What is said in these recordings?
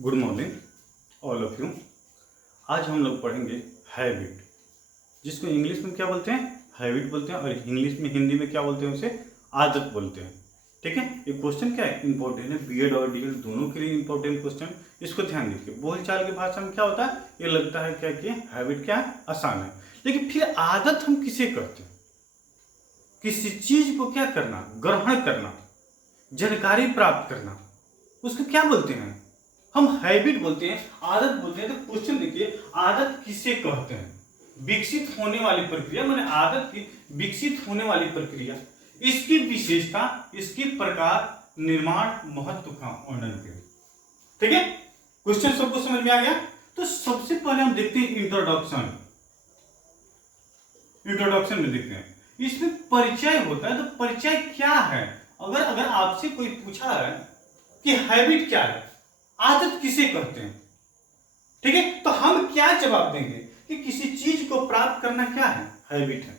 Good morning all of you. आज हम लोग पढ़ेंगे हैबिट, जिसको इंग्लिश में क्या बोलते हैं, हैबिट बोलते हैं, और इंग्लिश में हिंदी में क्या बोलते हैं, उसे आदत बोलते हैं। ठीक है, ये क्वेश्चन क्या है, इंपॉर्टेंट है, बीएड और डीएड दोनों के लिए इंपॉर्टेंट क्वेश्चन। इसको ध्यान दीजिए। बोलचाल की भाषा में क्या होता है, ये लगता है क्या कि हैबिट क्या है, आसान है, लेकिन फिर आदत हम किसे करते हैं? किसी चीज को क्या करना, ग्रहण करना, जानकारी प्राप्त करना, उसको क्या बोलते हैं? हम हैबिट बोलते हैं, आदत बोलते हैं। तो क्वेश्चन देखिए, आदत किसे कहते हैं? विकसित होने वाली प्रक्रिया, माने आदत की विकसित होने वाली प्रक्रिया, इसकी विशेषता, इसकी प्रकार, निर्माण, महत्व का वर्णन करें। ठीक है, क्वेश्चन सबको समझ में आ गया? तो सबसे पहले हम देखते हैं इंट्रोडक्शन। इंट्रोडक्शन में देखते हैं, इसमें परिचय होता है। तो परिचय क्या है? अगर आपसे कोई पूछा है कि हैबिट क्या है, आदत किसे कहते हैं, ठीक है, तो हम क्या जवाब देंगे कि किसी चीज को प्राप्त करना क्या है, हैबिट है।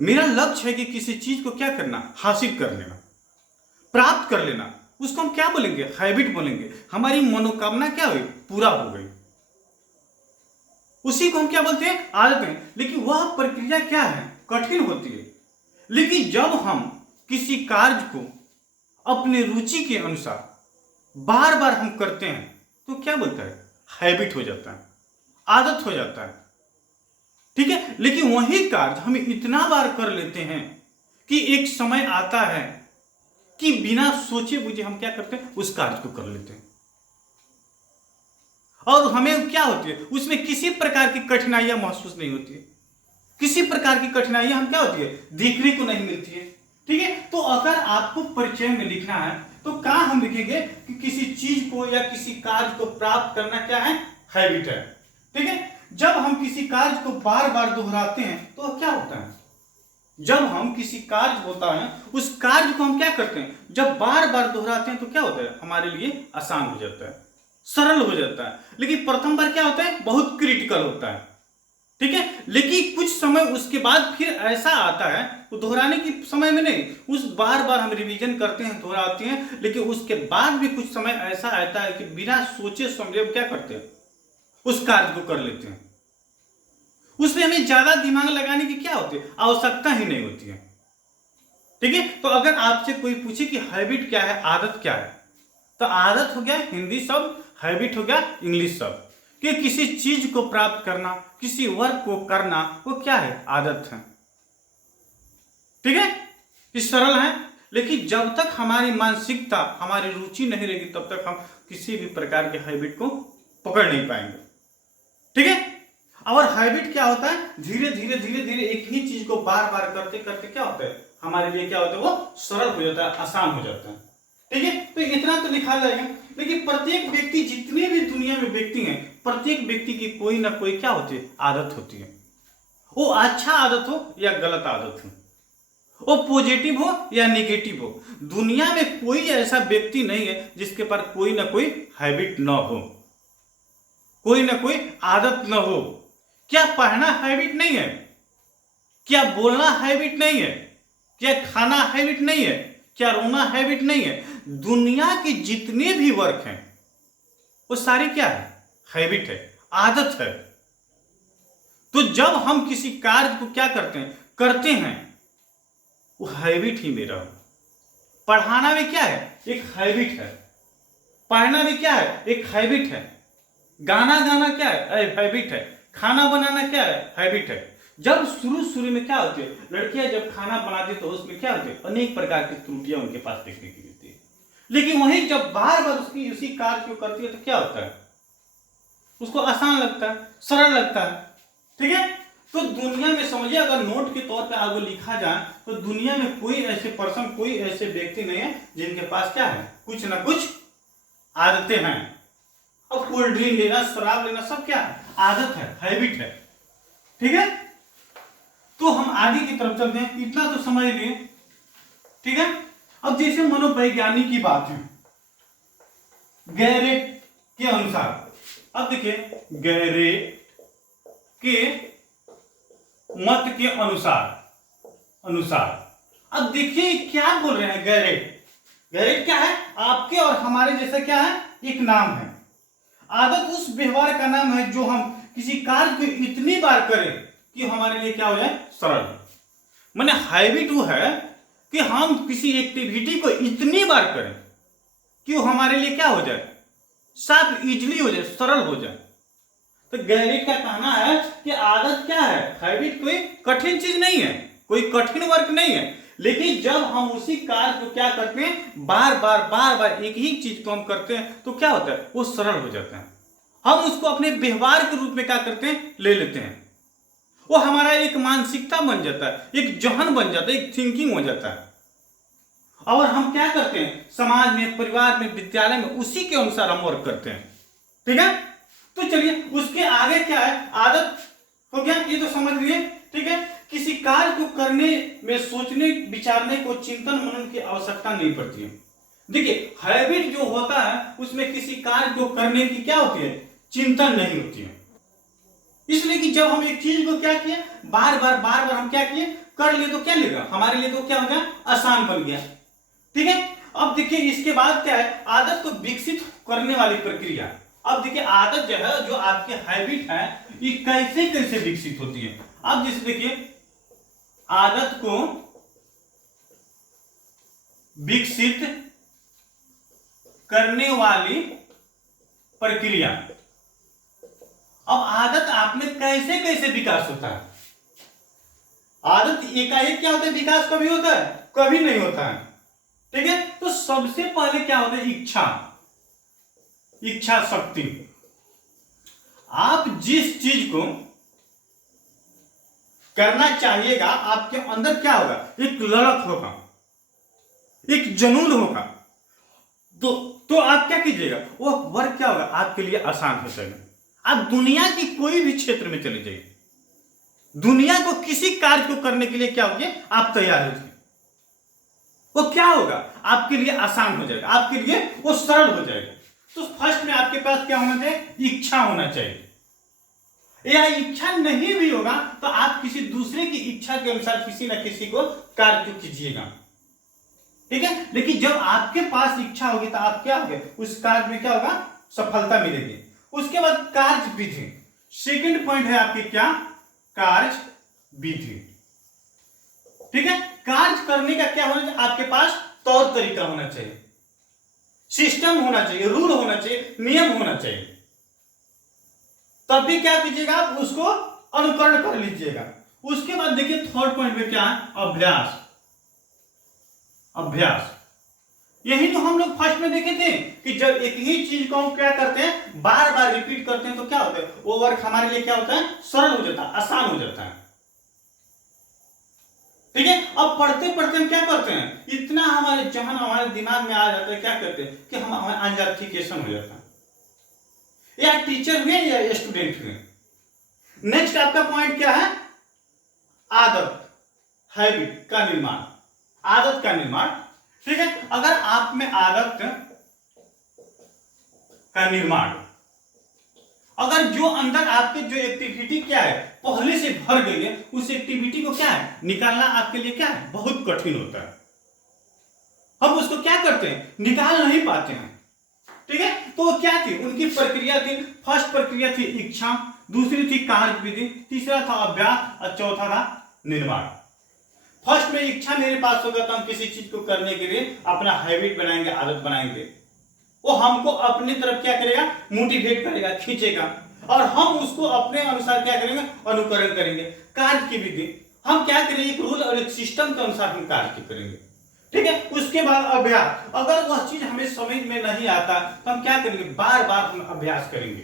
मेरा लक्ष्य है कि किसी चीज को क्या करना, हासिल कर लेना, प्राप्त कर लेना, उसको हम क्या बोलेंगे, हैबिट बोलेंगे। हमारी मनोकामना क्या हुई, पूरा हो गई, उसी को हम क्या बोलते हैं, आदत है। लेकिन वह प्रक्रिया क्या है, कठिन होती है। लेकिन जब हम किसी कार्य को अपने रुचि के अनुसार बार बार हम करते हैं तो क्या बोलता है, हैबिट हो जाता है, आदत हो जाता है। ठीक है, लेकिन वही कार्य हम इतना बार कर लेते हैं कि एक समय आता है कि बिना सोचे बुझे हम क्या करते हैं, उस कार्य को कर लेते हैं, और हमें क्या होती है, उसमें किसी प्रकार की कठिनाइयां महसूस नहीं होती है, किसी प्रकार की कठिनाइयां हम क्या होती है, देखने को नहीं मिलती है। ठीक है, तो अगर आपको परिचय में लिखना है तो कहां हम लिखेंगे कि किसी चीज को या किसी कार्य को प्राप्त करना क्या है, हैबिट है। ठीक है, जब हम किसी कार्य को बार बार दोहराते हैं तो क्या होता है, जब हम किसी कार्य होता है उस कार्य को हम क्या करते हैं, जब बार बार दोहराते हैं तो क्या होता है, हमारे लिए आसान हो जाता है, सरल हो जाता है। लेकिन प्रथम बार क्या होता है, बहुत क्रिटिकल होता है। ठीक है, लेकिन कुछ समय उसके बाद फिर ऐसा आता है, वो दोहराने के समय में नहीं, उस बार बार हम रिवीजन करते हैं, दोहराते हैं, लेकिन उसके बाद भी कुछ समय ऐसा आता है कि बिना सोचे समझे क्या करते हैं, उस कार्य को कर लेते हैं। उसमें हमें ज्यादा दिमाग लगाने की क्या होती है, आवश्यकता ही नहीं होती है। ठीक है, तो अगर आपसे कोई पूछे कि हैबिट क्या है, आदत क्या है, तो आदत हो गया हिंदी शब्द, हैबिट हो गया इंग्लिश शब्द। कि किसी चीज को प्राप्त करना, किसी वर्क को करना, वो क्या है, आदत है। ठीक है, ये सरल है, लेकिन जब तक हमारी मानसिकता, हमारी रुचि नहीं रहेगी तब तक हम किसी भी प्रकार के हैबिट को पकड़ नहीं पाएंगे। ठीक है, और हैबिट क्या होता है, धीरे धीरे धीरे धीरे एक ही चीज को बार बार करते करते क्या होता है, हमारे लिए क्या होता है, वो सरल हो जाता है, आसान हो जाता है। ठीक है, तो इतना तो लिखा जाएगा। लेकिन प्रत्येक व्यक्ति, जितने भी दुनिया में व्यक्ति हैं, प्रत्येक व्यक्ति की कोई ना कोई क्या होती है, आदत होती है। वो अच्छा आदत हो या गलत आदत हो, वो पॉजिटिव हो या नेगेटिव हो, दुनिया में कोई ऐसा व्यक्ति नहीं है जिसके पास कोई ना कोई हैबिट ना हो, कोई ना कोई आदत ना हो। क्या पढ़ना हैबिट नहीं है? क्या बोलना हैबिट नहीं है? क्या खाना हैबिट नहीं है? क्या रोना हैबिट नहीं है? दुनिया के जितने भी वर्क हैं वो सारे क्या है, हैबिट है, आदत है। तो जब हम किसी कार्य को क्या करते हैं, वो हैबिट ही मेरा हो। पढ़ाना में क्या है, एक हैबिट है। पढ़ना में क्या है, एक हैबिट है। गाना गाना क्या है, हैबिट है। खाना बनाना क्या है, हैबिट है। जब शुरू में क्या होती है, लड़कियां जब खाना बनाती है तो उसमें क्या होती है, अनेक प्रकार की त्रुटियां उनके पास देखने की मिलती है। लेकिन वहीं जब बार बार उसकी उसी कार्य को करती है तो क्या होता है, उसको आसान लगता है, सरल लगता है। ठीक है, तो दुनिया में समझिए, अगर नोट के तौर पे आगे लिखा जाए तो दुनिया में कोई ऐसे पर्सन, कोई ऐसे व्यक्ति नहीं है जिनके पास क्या है, कुछ ना कुछ आदतें हैं। और कोल्ड ड्रिंक लेना, शराब लेना, सब क्या है, आदत है, हैबिट है। ठीक है, तो हम आगे की तरफ चलते हैं, इतना तो समझ लिए। ठीक है, अब जैसे मनोवैज्ञानिक की बात है, गैरेट के अनुसार, अब देखिए गैरेट के मत के अनुसार अब देखिए क्या बोल रहे हैं। गैरेट क्या है, आपके और हमारे जैसा क्या है, एक नाम है। आदत उस व्यवहार का नाम है जो हम किसी कार्य को इतनी बार करें कि हमारे लिए क्या हो जाए, सरल। माने हैबिट वो है कि हम किसी एक्टिविटी को इतनी बार करें कि वो हमारे लिए क्या हो जाए, साफ इजीली हो जाए, सरल हो जाए। तो गैलेट का कहना है कि आदत क्या है, हैबिट कोई कठिन चीज नहीं है, कोई कठिन वर्क नहीं है, लेकिन जब हम उसी कार्य को क्या करते हैं, बार बार एक ही चीज को हम करते हैं तो क्या होता है, वो सरल हो जाता है। हम उसको अपने व्यवहार के रूप में क्या करते हैं, ले लेते हैं। वो हमारा एक मानसिकता बन जाता है, एक जहन बन जाता है, एक थिंकिंग हो जाता है। और हम क्या करते हैं, समाज में, परिवार में, विद्यालय में उसी के अनुसार हम वर्क करते हैं। ठीक है, तो चलिए उसके आगे क्या है, आदत हो गया, ये तो समझ लिए। ठीक है, किसी कार्य को करने में सोचने विचारने को, चिंतन मनन की आवश्यकता नहीं पड़ती है। देखिए हैबिट जो होता है उसमें किसी कार्य को करने की क्या होती है, चिंतन नहीं होती है। इसलिए कि जब हम एक चीज को क्या किए, बार बार हम क्या किए, कर लिए, तो क्या लेगा, हमारे लिए तो क्या हो गया, आसान बन गया। ठीक है, अब देखिए इसके बाद क्या है, आदत को विकसित करने वाली प्रक्रिया। अब देखिए आदत जो है, जो आपकी हैबिट है, ये कैसे कैसे विकसित होती है। अब जैसे देखिए आदत को विकसित करने वाली प्रक्रिया। अब आदत आप में कैसे कैसे विकास होता है। आदत एकाएक क्या होता है, विकास कभी होता है, कभी नहीं होता है। ठीक है, तो सबसे पहले क्या होता है, इच्छा शक्ति। आप जिस चीज को करना चाहिएगा, आपके अंदर क्या होगा, एक ललक होगा, एक जुनून होगा, तो आप क्या कीजिएगा, वो वर्क क्या होगा, आपके लिए आसान हो जाएगा। आप दुनिया की कोई भी क्षेत्र में चले जाइए, दुनिया को किसी कार्य को करने के लिए क्या होगी, आप तैयार हो जाइए, वो क्या होगा, आपके लिए आसान हो जाएगा, आपके लिए वो सरल हो जाएगा। तो फर्स्ट में आपके पास क्या होना चाहिए, इच्छा होना चाहिए। यह इच्छा नहीं भी होगा तो आप किसी दूसरे की इच्छा के अनुसार किसी न किसी को कार्य को कीजिएगा। ठीक है, लेकिन जब आपके पास इच्छा होगी तो आप क्या होंगे, उस कार्य में क्या होगा, सफलता मिलेगी। उसके बाद कार्य विधि, सेकंड पॉइंट है आपके क्या, कार्य विधि। ठीक है, कार्य करने का क्या होना चाहिए, आपके पास तौर तरीका होना चाहिए, सिस्टम होना चाहिए, रूल होना चाहिए, नियम होना चाहिए। तब भी क्या कीजिएगा, आप उसको अनुकरण कर लीजिएगा। उसके बाद देखिए थर्ड पॉइंट में क्या है, अभ्यास। अभ्यास यही तो हम लोग फर्स्ट में देखे थे कि जब एक ही चीज को हम क्या करते हैं, बार बार रिपीट करते हैं तो क्या होता है, वो वर्क हमारे लिए क्या होता है, सरल हो जाता है, आसान हो जाता है। ठीक है, अब पढ़ते पढ़ते हम क्या करते हैं, इतना हमारे जहन, हमारे दिमाग में आ जाता है, क्या करते हैं कि हम अनजार्थिकेशन हो जाता है, या टीचर हुए या स्टूडेंट हुए। नेक्स्ट आपका पॉइंट क्या है, आदत, हैबिट का निर्माण, आदत का निर्माण। ठीक है, अगर आप में आदत का निर्माण, अगर जो अंदर आपके जो एक्टिविटी क्या है पहले से भर गई है, उस एक्टिविटी को क्या है निकालना आपके लिए क्या है, बहुत कठिन होता है। हम उसको क्या करते हैं, निकाल नहीं पाते हैं। ठीक है, तो क्या थी उनकी प्रक्रिया थी, फर्स्ट प्रक्रिया थी इच्छा, दूसरी थी कार्य विधि, तीसरा था अभ्यास और चौथा था निर्माण। फर्स्ट में इच्छा मेरे पास होगा तो हम किसी चीज को करने के लिए अपना हैबिट बनाएंगे, आदत बनाएंगे, वो हमको अपनी तरफ क्या करेगा, मोटिवेट करेगा, खींचेगा, और हम उसको अपने अनुसार क्या करेंगे, अनुकरण करेंगे। कार्य की विधि, हम क्या करेंगे, एक रूल और एक सिस्टम के अनुसार हम कार्य करेंगे। ठीक है, उसके बाद अभ्यास, अगर वह चीज हमें समझ में नहीं आता तो हम क्या करेंगे, बार बार हम अभ्यास करेंगे,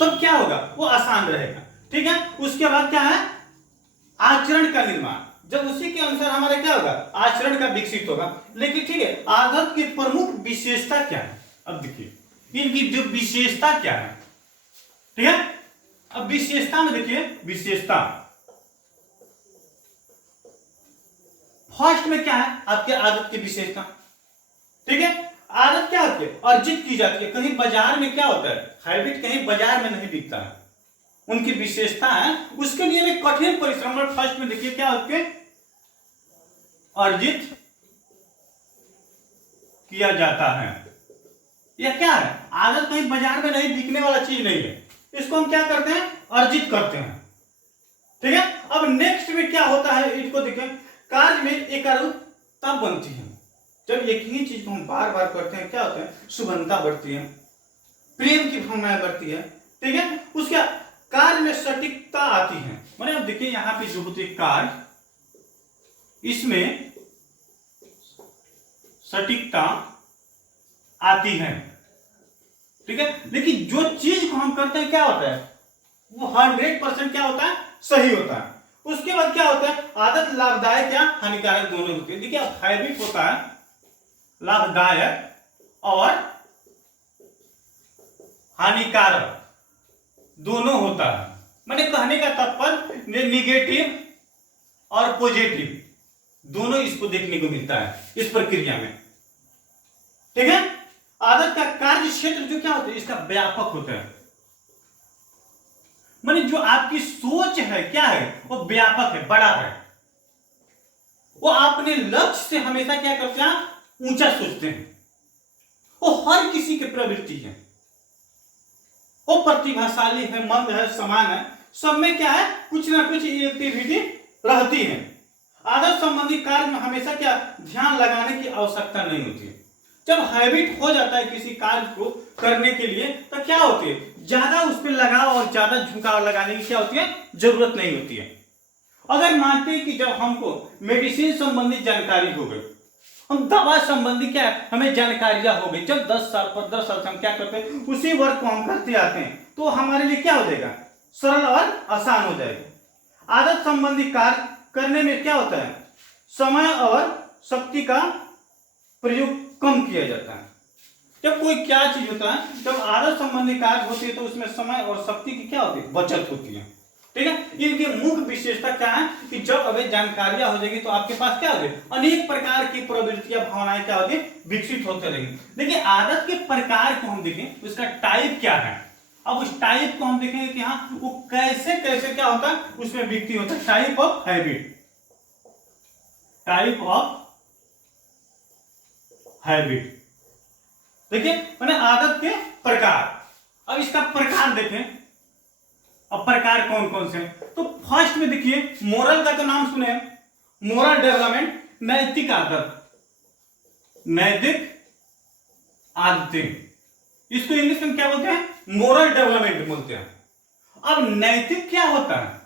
तब क्या होगा, वो आसान रहेगा। ठीक है, उसके बाद क्या है, आचरण का निर्माण, जब उसी के अनुसार हमारा क्या होगा, आचरण का विकसित होगा। लेकिन ठीक है, आदत की प्रमुख विशेषता क्या है, अब देखिए इनकी जो विशेषता क्या है। ठीक है, अब विशेषता में देखिए, विशेषता फर्स्ट में क्या है, आपके आदत की विशेषता। ठीक है, आदत क्या होती है, अर्जित की जाती है, कहीं बाजार में क्या होता है, हैबिट कहीं बाजार में नहीं बिकता है, उनकी विशेषता है, उसके लिए भी कठिन परिश्रम। और फर्स्ट में देखिए क्या होते, अर्जित किया जाता है। यह क्या है, आदत कहीं बाजार में नहीं बिकने वाला चीज नहीं है, इसको हम क्या करते हैं, अर्जित करते हैं। ठीक है, अब नेक्स्ट में क्या होता है, इसको देखें, कार्य में एकाग्रता बनती है। जब एक ही चीज को हम बार बार करते हैं क्या होता है, सुगंधता बढ़ती है, प्रेम की भावनाएं बढ़ती है। ठीक है, उसके कार्य में सटीकता आती है। माने अब देखिए यहां पे जो होती है कार्य, इसमें सटीकता आती है। ठीक है, लेकिन जो चीज को हम करते हैं क्या होता है, वो 100% क्या होता है, सही होता है। उसके बाद क्या होता है, आदत लाभदायक या हानिकारक दोनों होती है। देखिए अब हैबिट होता है लाभदायक और हानिकारक दोनों होता है। मैंने कहने का तात्पर्य निगेटिव और पॉजिटिव दोनों इसको देखने को मिलता है इस प्रक्रिया में। ठीक है, आदत का कार्य क्षेत्र जो क्या होता है, इसका व्यापक होता है। माने जो आपकी सोच है क्या है, वो व्यापक है, बड़ा है। वो अपने लक्ष्य से हमेशा क्या करते हैं, ऊंचा सोचते हैं। वो हर किसी की प्रवृत्ति है, वो प्रतिभाशाली है, मंद है, समान है, सब में क्या है, कुछ ना कुछ एक्टिविटी रहती है। आदत संबंधी कार्य में हमेशा क्या ध्यान लगाने की आवश्यकता नहीं होती है। जब हैबिट हो जाता है किसी कार्य को करने के लिए तो क्या होती है, ज्यादा उस पर लगाव और ज्यादा झुकाव लगाने की क्या होती है, जरूरत नहीं होती है। अगर मानते हैं कि जब हमको मेडिसिन संबंधी जानकारी हो गई, हम दवा संबंधी क्या हमें जानकारियां हो गई, जब 10 साल 15 साल से हम क्या करते हैं, उसी वर्क को हम करते आते हैं, तो हमारे लिए क्या हो जाएगा, सरल और आसान हो जाएगा। आदत संबंधी कार्य करने में क्या होता है, समय और शक्ति का प्रयोग कम किया जाता है। जब कोई क्या चीज होता है, जब आदत संबंधी कार्य होती है तो उसमें समय और शक्ति की क्या होती है, बचत होती है। ठीक है, इनकी मुख्य विशेषता क्या है कि जब अभी जानकारियां हो जाएगी तो आपके पास क्या होगी, अनेक प्रकार की प्रवृत्तियां भावनाएं क्या होगी, विकसित होते रहेंगी। देखिए आदत के प्रकार को हम देखें, उसका टाइप क्या है। अब उस टाइप को हम देखेंगे कि हाँ वो कैसे कैसे क्या होता है, उसमें विकसित होता है। Type of habit, type of habit. देखिए मैंने आदत के प्रकार। अब इसका प्रकार देखें, अब प्रकार कौन कौन से हैं, तो फर्स्ट में देखिए मोरल का तो नाम सुने, मोरल डेवलपमेंट, नैतिक आदत, नैतिक आदतें, इसको इंग्लिश में क्या बोलते हैं, मोरल डेवलपमेंट बोलते हैं। अब नैतिक क्या होता है,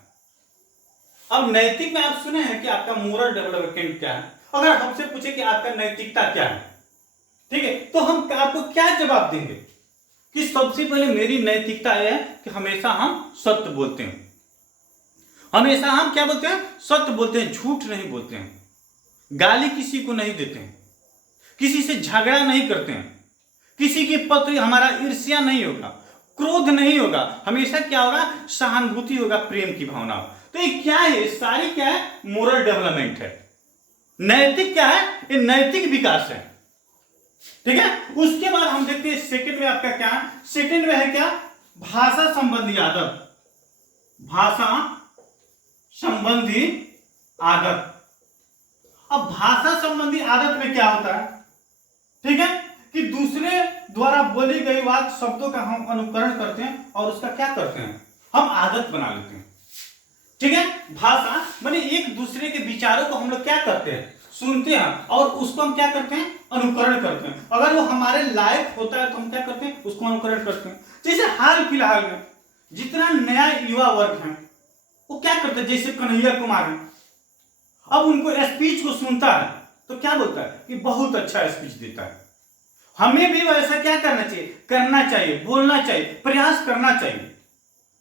अब नैतिक में आप सुने हैं कि आपका मोरल डेवलपमेंट क्या है। अगर हमसे पूछे कि आपका नैतिकता क्या है, ठीक है, तो हम आपको क्या जवाब देंगे कि सबसे पहले मेरी नैतिकता यह है कि हमेशा हम सत्य बोलते हैं, हमेशा हम क्या बोलते हैं, सत्य बोलते हैं, झूठ नहीं बोलते हैं, गाली किसी को नहीं देते हैं, किसी से झगड़ा नहीं करते हैं, किसी के प्रति हमारा ईर्ष्या नहीं होगा, क्रोध नहीं होगा, हमेशा क्या होगा, सहानुभूति होगा, प्रेम की भावना होगा। तो ये क्या है, सारी क्या है, मोरल डेवलपमेंट है। नैतिक क्या है, ये नैतिक विकास है। ठीक है, उसके बाद हम देखते हैं सेकंड में आपका क्या है, सेकंड में है क्या, भाषा संबंधी आदत, भाषा संबंधी आदत। अब भाषा संबंधी आदत में क्या होता है, ठीक है, कि दूसरे द्वारा बोली गई बात शब्दों का हम अनुकरण करते हैं और उसका क्या करते हैं, हम आदत बना लेते हैं। ठीक है, भाषा माने एक दूसरे के विचारों को हम लोग क्या करते हैं, सुनते हैं और उसको हम क्या करते हैं, अनुकरण करते हैं। अगर वो हमारे लायक होता है तो हम क्या करते हैं, उसको अनुकरण करते हैं। जैसे हाल फिलहाल में जितना नया युवा वर्ग है वो क्या करते हैं, जैसे कन्हैया कुमार है, अब उनको स्पीच को सुनता है तो क्या बोलता है कि बहुत अच्छा स्पीच देता है। हमें भी वैसा क्या करना चाहिए, करना चाहिए, बोलना चाहिए, प्रयास करना चाहिए।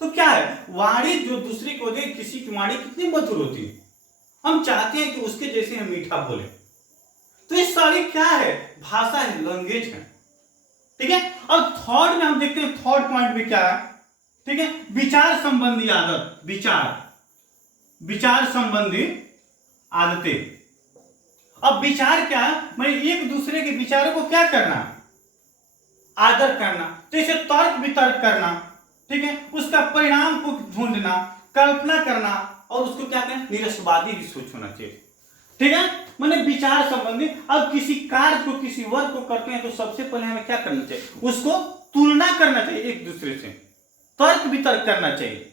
तो क्या है, वाणी जो दूसरे को दे, किसी की वाणी कितनी मधुर होती है, हम चाहते हैं कि उसके जैसे हम मीठा बोले। तो ये सारी क्या है, भाषा है, लैंग्वेज है। ठीक है, अब थर्ड में हम देखते हैं, थर्ड पॉइंट में क्या है, ठीक है, विचार संबंधी आदत, विचार संबंधी आदतें। अब विचार क्या है, मैं एक दूसरे के विचारों को क्या करना, आदर करना, जैसे तर्क वितर्क करना, ठीक है, उसका परिणाम को ढूंढना, कल्पना करना और उसको क्या करें, निरसवादी भी सोच होना चाहिए। ठीक है, मैंने विचार संबंधी। अब किसी कार्य को, किसी वर्क को करते हैं तो सबसे पहले हमें क्या करना चाहिए, उसको तुलना करना चाहिए एक दूसरे से, तर्क वितर्क करना चाहिए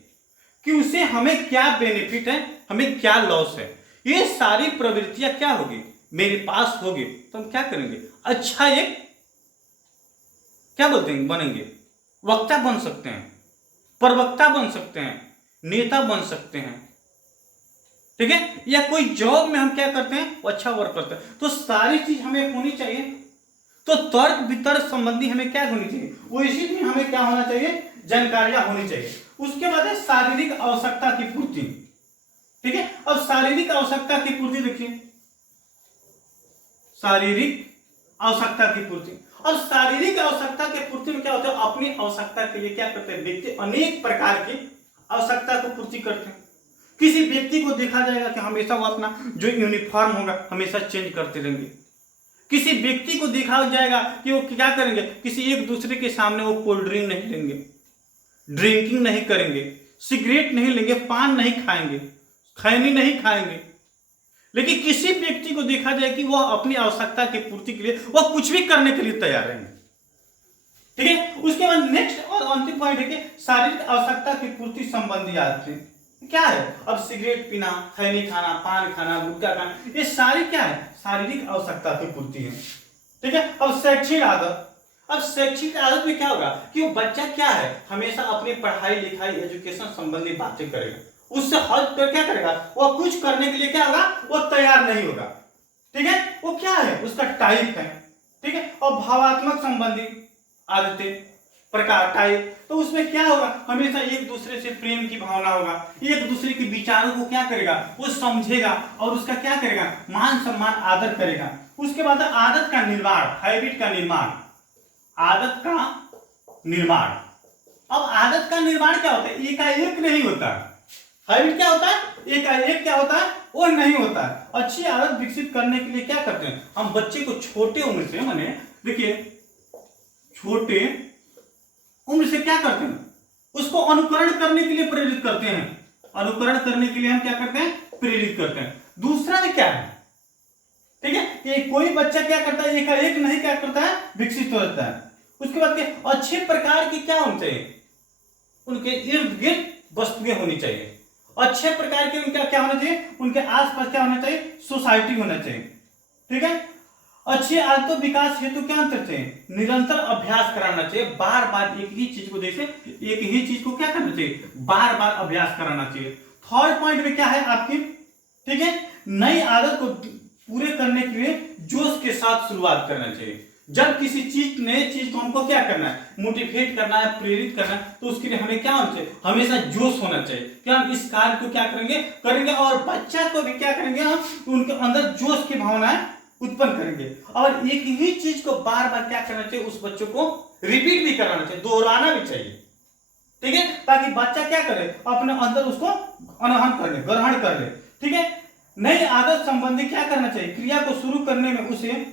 कि उससे हमें क्या बेनिफिट है, हमें क्या लॉस है। ये सारी प्रवृत्तियां क्या होगी, मेरे पास होगी तो हम क्या करेंगे, अच्छा एक क्या बोलते हैं, बनेंगे, वक्ता बन सकते हैं, प्रवक्ता बन सकते हैं, नेता बन सकते हैं। ठीक है, या कोई जॉब में हम क्या करते हैं, वो अच्छा वर्क करते हैं। तो सारी चीज हमें होनी चाहिए। तो तर्क वितर्क संबंधी हमें क्या होनी चाहिए, वो इसी में हमें क्या होना चाहिए, जानकारियां होनी चाहिए। उसके बाद है शारीरिक आवश्यकता की पूर्ति। ठीक है, अब शारीरिक आवश्यकता की पूर्ति देखिए, शारीरिक आवश्यकता की पूर्ति। और शारीरिक आवश्यकता की पूर्ति में क्या होता है, अपनी आवश्यकता के लिए क्या करते हैं, व्यक्ति अनेक प्रकार की आवश्यकता को पूर्ति करते हैं। किसी व्यक्ति को देखा जाएगा कि हमेशा वो अपना जो यूनिफॉर्म होगा हमेशा चेंज करते रहेंगे। किसी व्यक्ति को देखा जाएगा कि वो क्या करेंगे, किसी एक दूसरे के सामने वो कोल्ड ड्रिंक नहीं लेंगे, ड्रिंकिंग नहीं करेंगे, सिगरेट नहीं लेंगे, पान नहीं खाएंगे, खैनी नहीं खाएंगे। लेकिन किसी व्यक्ति को देखा जाए कि वह अपनी आवश्यकता की पूर्ति के लिए वह कुछ भी करने के लिए तैयार रहेंगे। ठीक है, उसके बाद नेक्स्ट और अंतिम पॉइंट है कि शारीरिक आवश्यकता की पूर्ति संबंधी आदतें क्या है। अब सिगरेट पीना, खैनी खाना, पान खाना, गुटखा खाना, ये सारी क्या है, शारीरिक आवश्यकता की पूर्ति है। ठीक है, अब शैक्षिक आदत। अब शैक्षिक आदत में क्या होगा कि वो बच्चा क्या है, हमेशा अपनी पढ़ाई लिखाई एजुकेशन संबंधी बातें करेगा, उससे हट कर क्या करेगा, वो कुछ करने के लिए क्या होगा, वो तैयार नहीं होगा। ठीक है, वो क्या है, उसका टाइप है। ठीक है, और भावात्मक संबंधी आदतें प्रकार टाइप, तो उसमें क्या होगा, हमेशा एक दूसरे से प्रेम की भावना होगा, एक दूसरे के विचारों को क्या करेगा, वो समझेगा और उसका क्या करेगा, मान सम्मान आदर करेगा। उसके बाद आदत का निर्माण, हैबिट का निर्माण, आदत का निर्माण। अब आदत का निर्माण क्या होता है, एकाएक नहीं होता। हैबिट क्या होता है, एकाएक क्या होता है, वो नहीं होता है। अच्छी आदत विकसित करने के लिए क्या करते हैं हम, बच्चे को छोटे उम्र से, माने देखिए छोटे उम्र से क्या करते हैं, उसको अनुकरण करने के लिए प्रेरित करते हैं। अनुकरण करने के लिए हम क्या करते हैं, प्रेरित करते हैं। दूसरा में क्या है, ठीक है, कि कोई बच्चा क्या करता है, एकाएक नहीं क्या करता है, विकसित हो जाता है। उसके बाद के अच्छे प्रकार की क्या होनी चाहिए, उनके इर्द गिर्द वस्तुएं होनी चाहिए। अच्छे प्रकार के उनका क्या होना चाहिए, उनके आसपास क्या होना चाहिए, सोसाइटी होना चाहिए। ठीक है, अच्छी आदतों विकास हेतु क्या करते हैं, निरंतर अभ्यास कराना चाहिए। बार बार एक ही चीज को, जैसे एक ही चीज को क्या करना चाहिए, बार बार अभ्यास कराना चाहिए। थर्ड पॉइंट में क्या है आपकी, ठीक है, नई आदत को पूरे करने के लिए जोश के साथ शुरुआत करना चाहिए। जब किसी चीज, नए चीज को हमको क्या करना है, मोटिवेट करना है, प्रेरित करना है, तो उसके लिए हमें क्या होना चाहिए, हमेशा जोश होना चाहिए कि हम इस कार्य को क्या करेंगे। और बच्चा को भी क्या करेंगे, हम उनके अंदर जोश की भावनाएं उत्पन्न करेंगे। और एक ही चीज को बार बार क्या करना चाहिए, उस बच्चों को रिपीट भी कराना चाहिए, दोहराना भी चाहिए। ठीक है, ताकि बच्चा क्या करे, अपने अंदर उसको अनहन कर ले, ग्रहण कर ले। ठीक है, नई आदत संबंधी क्या करना चाहिए, क्रिया को शुरू करने में उसे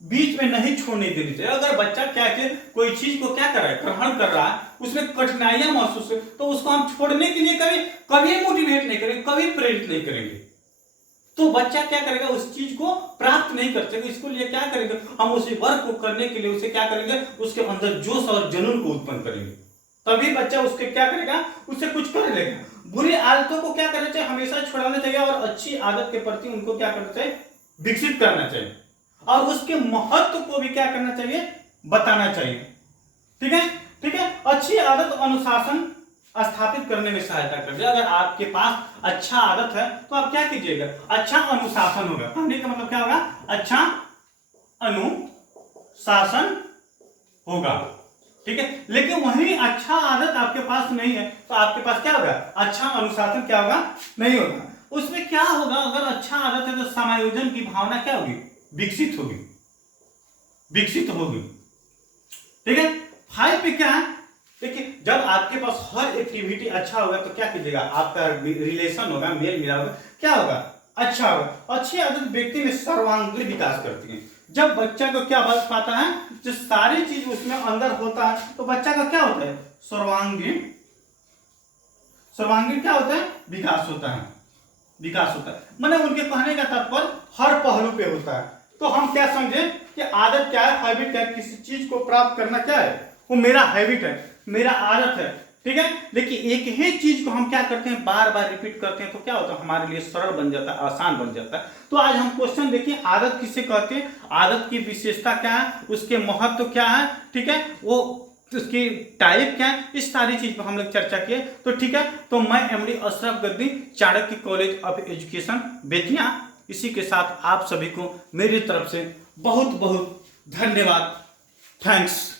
बीच में नहीं छोड़ने देनी चाहिए। अगर बच्चा क्या है, कोई चीज को क्या कर रहा है, ग्रहण कर रहा है, उसमें कठिनाइयां महसूस है, तो उसको हम छोड़ने के लिए कभी मोटिवेट नहीं करेंगे, कभी प्रेरित नहीं करेंगे, तो बच्चा क्या करेगा, उस चीज को प्राप्त नहीं कर सकेगा। इसको लिए क्या करेंगे, हम उसी वर्क को करने के लिए उसे क्या करेंगे, उसके अंदर जोश और जुनून को उत्पन्न करेंगे, तभी बच्चा उसके क्या करेगा, उससे कुछ कर लेगा। बुरी आदतों को क्या करना चाहिए, हमेशा छुड़ाना चाहिए, और अच्छी आदत के प्रति उनको क्या करना चाहिए, विकसित करना चाहिए, और उसके महत्व को भी क्या करना चाहिए, बताना चाहिए। ठीक है, ठीक है, अच्छी आदत अनुशासन स्थापित करने में सहायता करती है। अगर आपके पास अच्छा आदत है तो आप क्या कीजिएगा, अच्छा अनुशासन होगा। कहने का मतलब क्या होगा, अच्छा अनुशासन होगा। ठीक है, लेकिन वही अच्छा आदत आपके पास नहीं है तो आपके पास क्या होगा, अच्छा अनुशासन क्या होगा, नहीं होगा। उसमें क्या होगा, अगर अच्छा आदत है तो समायोजन की भावना क्या होगी, विकसित होगी, विकसित होगी। ठीक है, 5 पे क्या है, देखिए जब आपके पास हर एक्टिविटी अच्छा होगा तो क्या कीजिएगा, आपका रिलेशन होगा, मेल मिलाप होगा, क्या होगा, अच्छा होगा। अच्छी आदत व्यक्ति में सर्वांगीण विकास करती है। जब बच्चा को क्या बात पाता है, जो सारी चीज उसमें अंदर होता है, तो बच्चा का क्या होता है, सर्वांगीण क्या होता है, विकास होता है। विकास होता है। मैंने उनके कहने का तात्पर्य हर पहलू पे होता है। तो हम क्या समझे कि आदत क्या है, हैबिट क्या है, किसी चीज को प्राप्त करना क्या है, वो मेरा हैबिट है, मेरा आदत है, ठीक है। लेकिन एक ही चीज को हम क्या करते हैं, बार बार रिपीट करते हैं, तो क्या होता है, हमारे लिए सरल बन जाता है, आसान बन जाता है। तो आज हम क्वेश्चन देखिए, आदत किसे कहते हैं, आदत की विशेषता क्या है, उसके महत्व क्या है, ठीक है, वो उसकी टाइप क्या है, इस सारी चीज पर हम लोग चर्चा किए। तो ठीक है, तो मैं MD Ashraf Gaddi, Chanakya college of education Bettiah, इसी के साथ आप सभी को मेरी तरफ से बहुत बहुत धन्यवाद। थैंक्स।